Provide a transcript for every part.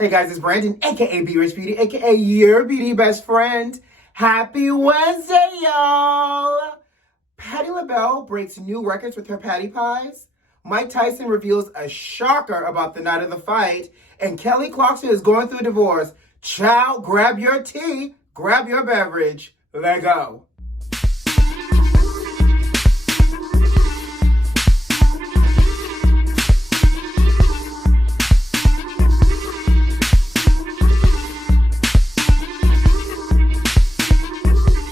Hey guys, it's Brandon, aka B.Rich Beauty, aka your beauty best friend. Happy Wednesday, y'all! Patti LaBelle breaks new records with her patty pies. Mike Tyson reveals a shocker about the night of the fight. And Kelly Clarkson is going through a divorce. Child, grab your tea, grab your beverage. Let go.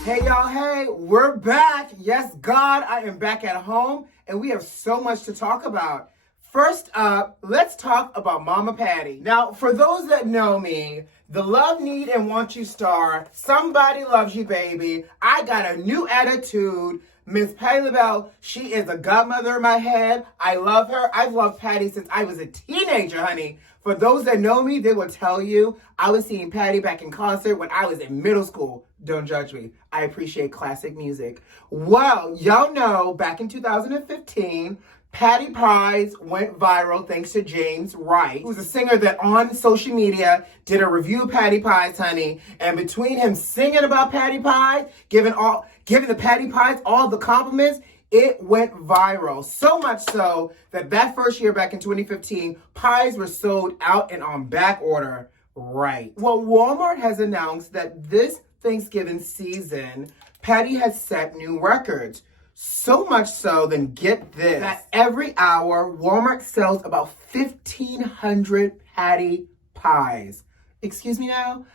Hey y'all, hey, we're back. Yes, God, I am back at home and we have so much to talk about. First up, let's talk about Mama Patti. Now, for those that know me, the love, need, and want you star, somebody loves you, baby. I got a new attitude. Miss Patti LaBelle, she is a godmother in my head. I love her. I've loved Patti since I was a teenager, honey. For those that know me, they will tell you I was seeing Patti back in concert when I was in middle school. Don't judge me. I appreciate classic music. Well, y'all know back in 2015, Patty Pies went viral thanks to James Wright, who's a singer that on social media did a review of Patty Pies, honey. And between him singing about Patty Pies, giving the Patty Pies all the compliments, it went viral. So much so that first year back in 2015, pies were sold out and on back order. Right. Well, Walmart has announced that this Thanksgiving season, Patty has set new records. So much so, then get this, that every hour, Walmart sells about 1,500 Patty pies. Excuse me now?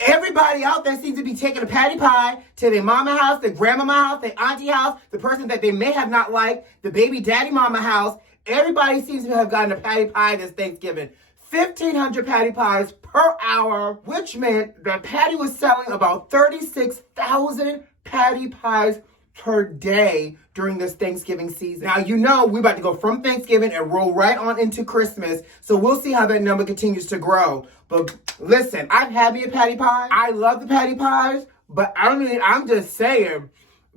Everybody out there seems to be taking a Patty pie to their mama house, their grandmama house, their auntie house, the person that they may have not liked, the baby daddy mama house. Everybody seems to have gotten a Patty pie this Thanksgiving. 1,500 Patty pies per hour, which meant that Patty was selling about 36,000 Patty pies per day during this Thanksgiving season. Now, you know we're about to go from Thanksgiving and roll right on into Christmas, so we'll see how that number continues to grow. But listen, I've had me a Patty pie. I love the Patty pies, but I'm just saying,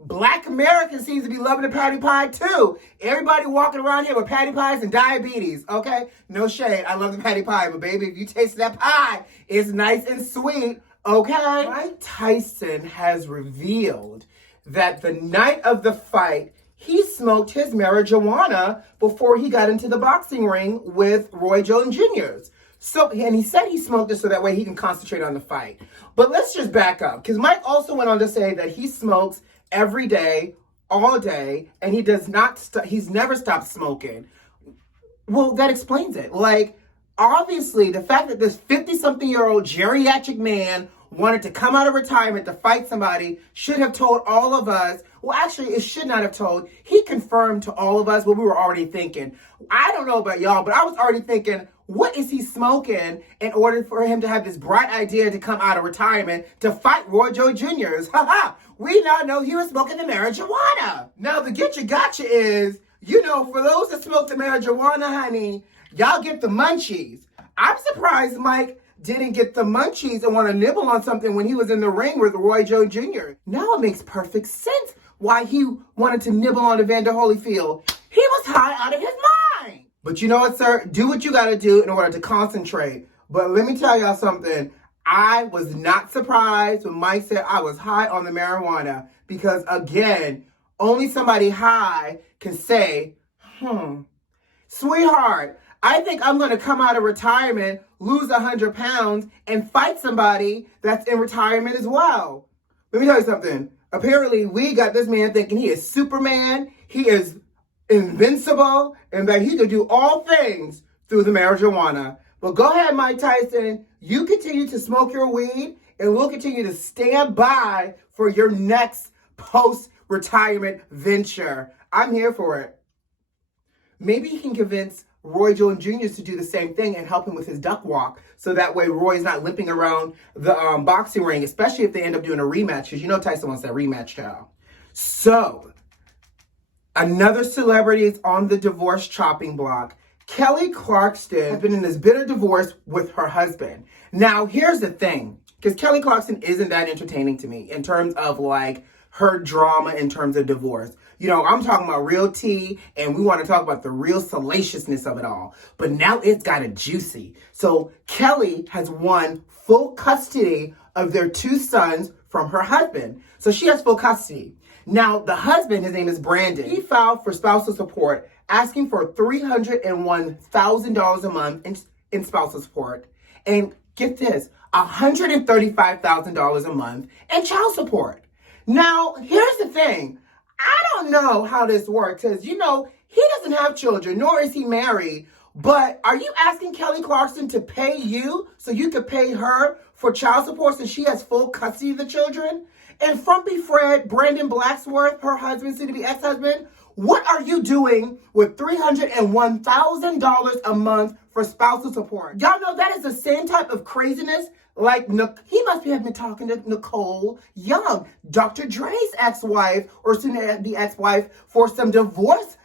Black Americans seems to be loving the Patty pie too. Everybody walking around here with Patty pies and diabetes, okay? No shade, I love the Patty pie, but baby, if you taste that pie, it's nice and sweet, okay? Mike Tyson has revealed that the night of the fight, he smoked his marijuana before he got into the boxing ring with Roy Jones Jr.'s. And he said he smoked it so that way he can concentrate on the fight. But let's just back up, because Mike also went on to say that he smokes every day, all day, and he's never stopped smoking. Well, that explains it. Like, obviously, the fact that this 50-something-year-old geriatric man wanted to come out of retirement to fight somebody should have told all of us. Well, actually, it should not have told. He confirmed to all of us what we were already thinking. I don't know about y'all, but I was already thinking, what is he smoking in order for him to have this bright idea to come out of retirement to fight Roy Jones Jr.'s? Haha! We now know he was smoking the marijuana. Now, the getcha gotcha is, for those that smoke the marijuana, honey, y'all get the munchies. I'm surprised Mike didn't get the munchies and want to nibble on something when he was in the ring with Roy Jones Jr. Now it makes perfect sense why he wanted to nibble on Evander Holyfield. He was high out of his mind. But you know what, sir? Do what you got to do in order to concentrate. But let me tell y'all something. I was not surprised when Mike said I was high on the marijuana because, again, only somebody high can say, sweetheart, I think I'm going to come out of retirement, lose 100 pounds, and fight somebody that's in retirement as well. Let me tell you something. Apparently, we got this man thinking he is Superman, he is invincible, and that he could do all things through the marijuana. But go ahead, Mike Tyson. You continue to smoke your weed, and we'll continue to stand by for your next post-retirement venture. I'm here for it. Maybe he can convince Roy Jones Jr. to do the same thing and help him with his duck walk. So that way Roy's not limping around the boxing ring, especially if they end up doing a rematch, because Tyson wants that rematch, child. So, another celebrity is on the divorce chopping block. Kelly Clarkson has been in this bitter divorce with her husband. Now, here's the thing, because Kelly Clarkson isn't that entertaining to me in terms of, her drama in terms of divorce. You know, I'm talking about real tea, and we want to talk about the real salaciousness of it all. But now it's got it juicy. So Kelly has won full custody of their 2 sons from her husband. So she has full custody. Now, the husband, his name is Brandon, he filed for spousal support, asking for $301,000 a month in spousal support. And get this, $135,000 a month in child support. Now, here's the thing. I don't know how this works because, you know, he doesn't have children, nor is he married. But are you asking Kelly Clarkson to pay you so you could pay her for child support since she has full custody of the children? And Frumpy Fred, Brandon Blacksworth, her husband, soon-to-be ex-husband, what are you doing with $301,000 a month for spousal support? Y'all know that is the same type of craziness like he must have been talking to Nicole Young, Dr. Dre's ex-wife, or soon-to-be ex-wife, for some divorce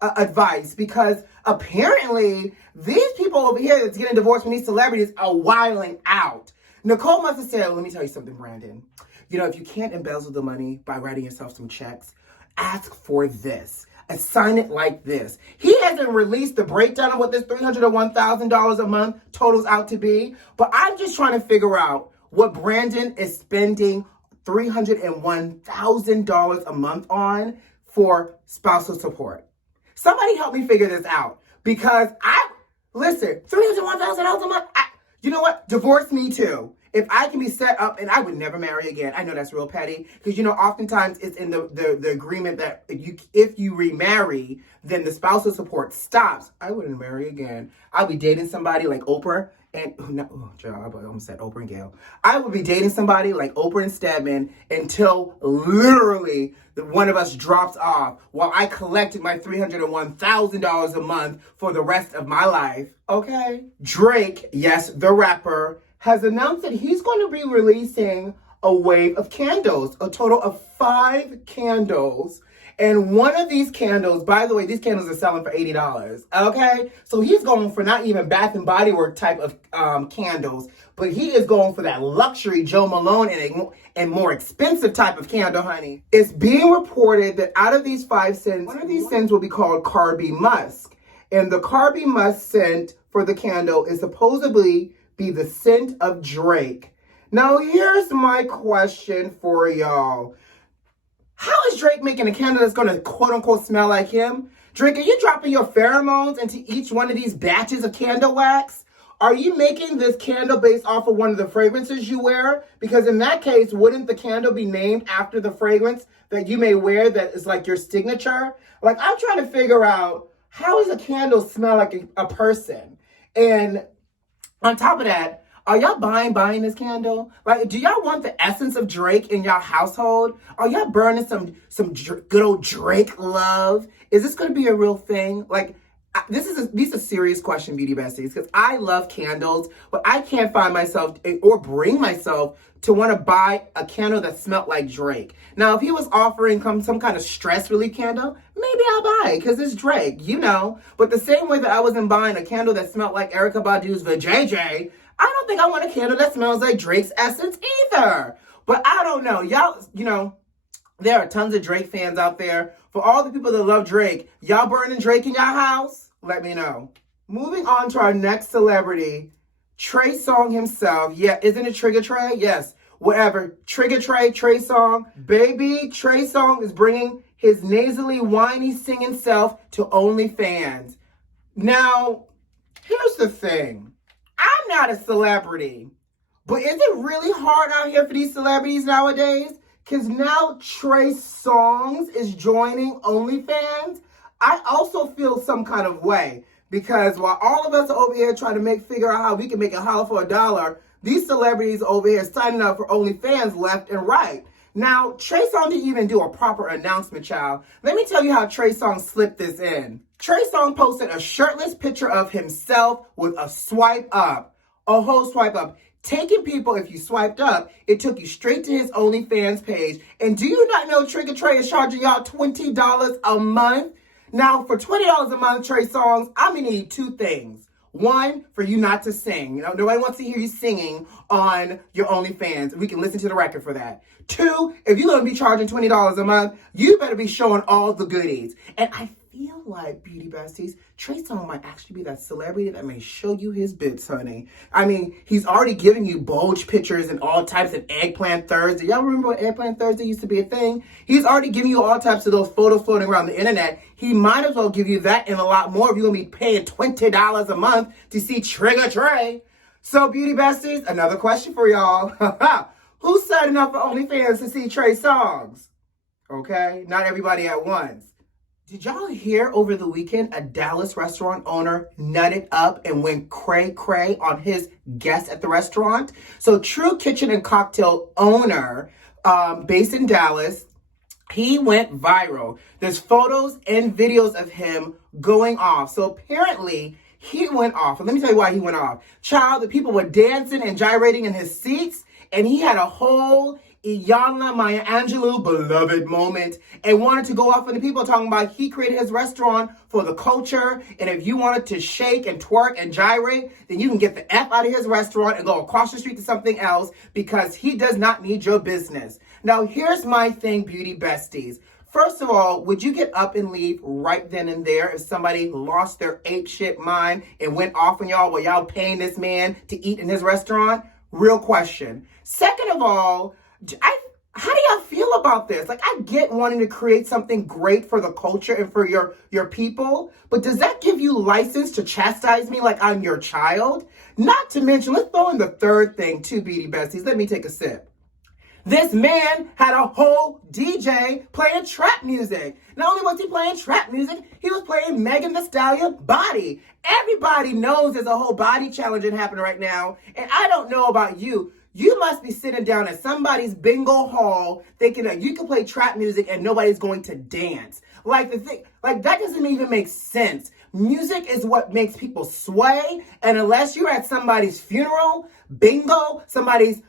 advice, because apparently these people over here that's getting divorced from these celebrities are wilding out. Nicole must have said, let me tell you something, Brandon. You know, if you can't embezzle the money by writing yourself some checks, ask for this. Assign it like this. He hasn't released the breakdown of what this $301,000 a month totals out to be, but I'm just trying to figure out what Brandon is spending $301,000 a month on for spousal support. Somebody help me figure this out, because listen, $301,000 a month, you know what? Divorce me too. If I can be set up, and I would never marry again. I know that's real petty, because, you know, oftentimes it's in the agreement that if you remarry, then the spousal support stops. I wouldn't marry again. I'll be dating somebody like Oprah and, I almost said Oprah and Gail. I would be dating somebody like Oprah and Stedman until literally one of us drops off while I collected my $301,000 a month for the rest of my life. Okay? Drake, yes, the rapper, has announced that he's going to be releasing a wave of candles, a total of 5 candles. And one of these candles, by the way, these candles are selling for $80, okay? So he's going for not even Bath and Body Works type of candles, but he is going for that luxury Joe Malone and more expensive type of candle, honey. It's being reported that out of these 5 scents, one of these scents will be called Carby Musk. And the Carby Musk scent for the candle is supposedly be the scent of Drake. Now, here's my question for y'all. How is Drake making a candle that's going to quote-unquote smell like him? Drake, are you dropping your pheromones into each one of these batches of candle wax? Are you making this candle based off of one of the fragrances you wear? Because in that case, wouldn't the candle be named after the fragrance that you may wear that is like your signature? Like, I'm trying to figure out, how does a candle smell like a person? And on top of that, are y'all buying this candle? Like, do y'all want the essence of Drake in y'all household? Are y'all burning some good old Drake love? Is this going to be a real these are serious question, beauty besties, because I love candles, but I can't find myself or bring myself to want to buy a candle that smelled like Drake. Now, if he was offering some kind of stress relief candle, maybe I'll buy it because it's Drake, you know. But the same way that I wasn't buying a candle that smelled like Erykah Badu's VJJ, I don't think I want a candle that smells like Drake's essence either. But I don't know. Y'all, you know, there are tons of Drake fans out there. For all the people that love Drake, y'all burning Drake in y'all house? Let me know. Moving on to our next celebrity, Trey Songz himself. Yeah, isn't it Trigger Trey? Yes, whatever. Trigger Trey, Trey Songz. Baby, Trey Songz is bringing his nasally, whiny, singing self to OnlyFans. Now, here's the thing. I'm not a celebrity, but is it really hard out here for these celebrities nowadays? Because now Trey Songz is joining OnlyFans. I also feel some kind of way, because while all of us are over here trying to figure out how we can make a holler for $1, these celebrities over here signing up for OnlyFans left and right. Now, Trey Songz didn't even do a proper announcement, child. Let me tell you how Trey Songz slipped this in. Trey Songz posted a shirtless picture of himself with a swipe up, a whole swipe up. Taking people, if you swiped up, it took you straight to his OnlyFans page. And do you not know Trigger Trey is charging y'all $20 a month? Now, for $20 a month, Trey Songz, I'm going to need 2 things. One, for you not to sing. You know, nobody wants to hear you singing on your OnlyFans. We can listen to the record for that. Two, if you're going to be charging $20 a month, you better be showing all the goodies. And I feel like, beauty besties, Trey Songz might actually be that celebrity that may show you his bits, honey. I mean, he's already giving you bulge pictures and all types of eggplant Thursday. Y'all remember when eggplant Thursday used to be a thing? He's already giving you all types of those photos floating around the internet. He might as well give you that and a lot more if you're going to be paying $20 a month to see Trigger Trey. So, beauty besties, another question for y'all. Who's signing up for OnlyFans to see Trey Songz? Okay, not everybody at once. Did y'all hear over the weekend a Dallas restaurant owner nutted up and went cray-cray on his guest at the restaurant? So True Kitchen and Cocktail owner, based in Dallas, he went viral. There's photos and videos of him going off. So apparently he went off. And let me tell you why he went off. Child, the people were dancing and gyrating in his seats, and he had a whole Iyanla Maya Angelou beloved moment and wanted to go off on the people talking about he created his restaurant for the culture, and if you wanted to shake and twerk and gyrate, then you can get the F out of his restaurant and go across the street to something else because he does not need your business. Now, here's my thing, beauty besties. First of all, would you get up and leave right then and there if somebody lost their apeshit mind and went off on y'all while y'all paying this man to eat in his restaurant? Real question. Second of all, how do y'all feel about this? Like, I get wanting to create something great for the culture and for your people, but does that give you license to chastise me like I'm your child? Not to mention, let's throw in the third thing too, beauty besties. Let me take a sip. This man had a whole DJ playing trap music. Not only was he playing trap music, he was playing Megan Thee Stallion Body. Everybody knows there's a whole body challenge happening right now, and I don't know about you. You must be sitting down at somebody's bingo hall thinking that you can play trap music and nobody's going to dance. Like that doesn't even make sense. Music is what makes people sway, and unless you're at somebody's funeral, bingo, somebody's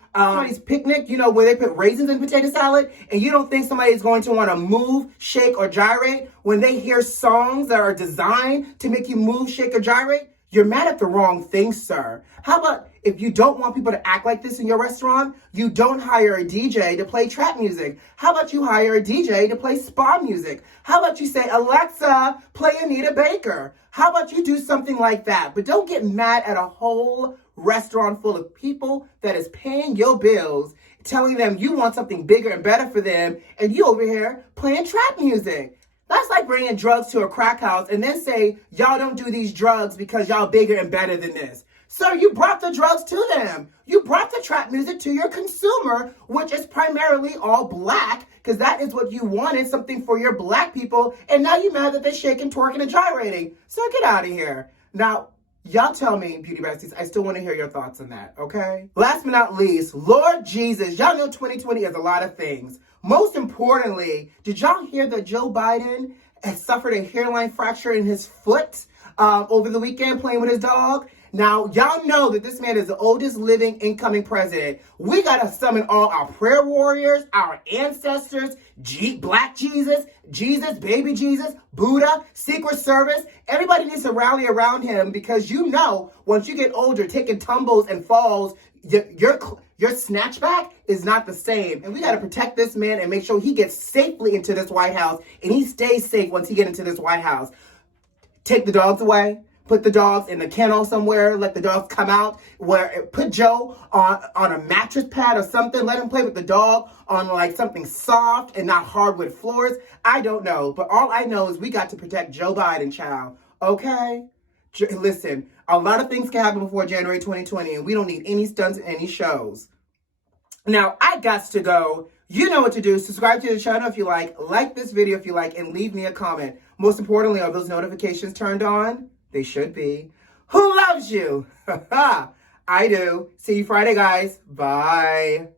picnic, you know, where they put raisins in potato salad, and you don't think somebody's going to want to move, shake, or gyrate when they hear songs that are designed to make you move, shake, or gyrate, you're mad at the wrong thing, sir. How about if you don't want people to act like this in your restaurant, you don't hire a DJ to play trap music? How about you hire a DJ to play spa music? How about you say, Alexa, play Anita Baker? How about you do something like that? But don't get mad at a whole restaurant full of people that is paying your bills, telling them you want something bigger and better for them, and you over here playing trap music. That's like bringing drugs to a crack house and then say, y'all don't do these drugs because y'all bigger and better than this. Sir, you brought the drugs to them. You brought the trap music to your consumer, which is primarily all black, because that is what you wanted, something for your black people, and now you're mad that they're shaking, twerking, and gyrating. So get out of here. Now, y'all tell me, beauty besties, I still want to hear your thoughts on that, okay? Last but not least, Lord Jesus, y'all know 2020 is a lot of things. Most importantly, did y'all hear that Joe Biden has suffered a hairline fracture in his foot over the weekend playing with his dog? Now, y'all know that this man is the oldest living incoming president. We got to summon all our prayer warriors, our ancestors, Black Jesus, baby Jesus, Buddha, Secret Service. Everybody needs to rally around him because you know, once you get older, taking tumbles and falls, your snatchback is not the same. And we got to protect this man and make sure he gets safely into this White House and he stays safe once he gets into this White House. Take the dogs away. Put the dogs in the kennel somewhere. Let the dogs come out. Put Joe on a mattress pad or something. Let him play with the dog on like something soft and not hardwood floors. I don't know. But all I know is we got to protect Joe Biden, child. Okay? Listen, a lot of things can happen before January 2020, and we don't need any stunts and any shows. Now, I got to go. You know what to do. Subscribe to the channel if you like this video if you like, and leave me a comment. Most importantly, are those notifications turned on? They should be. Who loves you? I do. See you Friday, guys. Bye.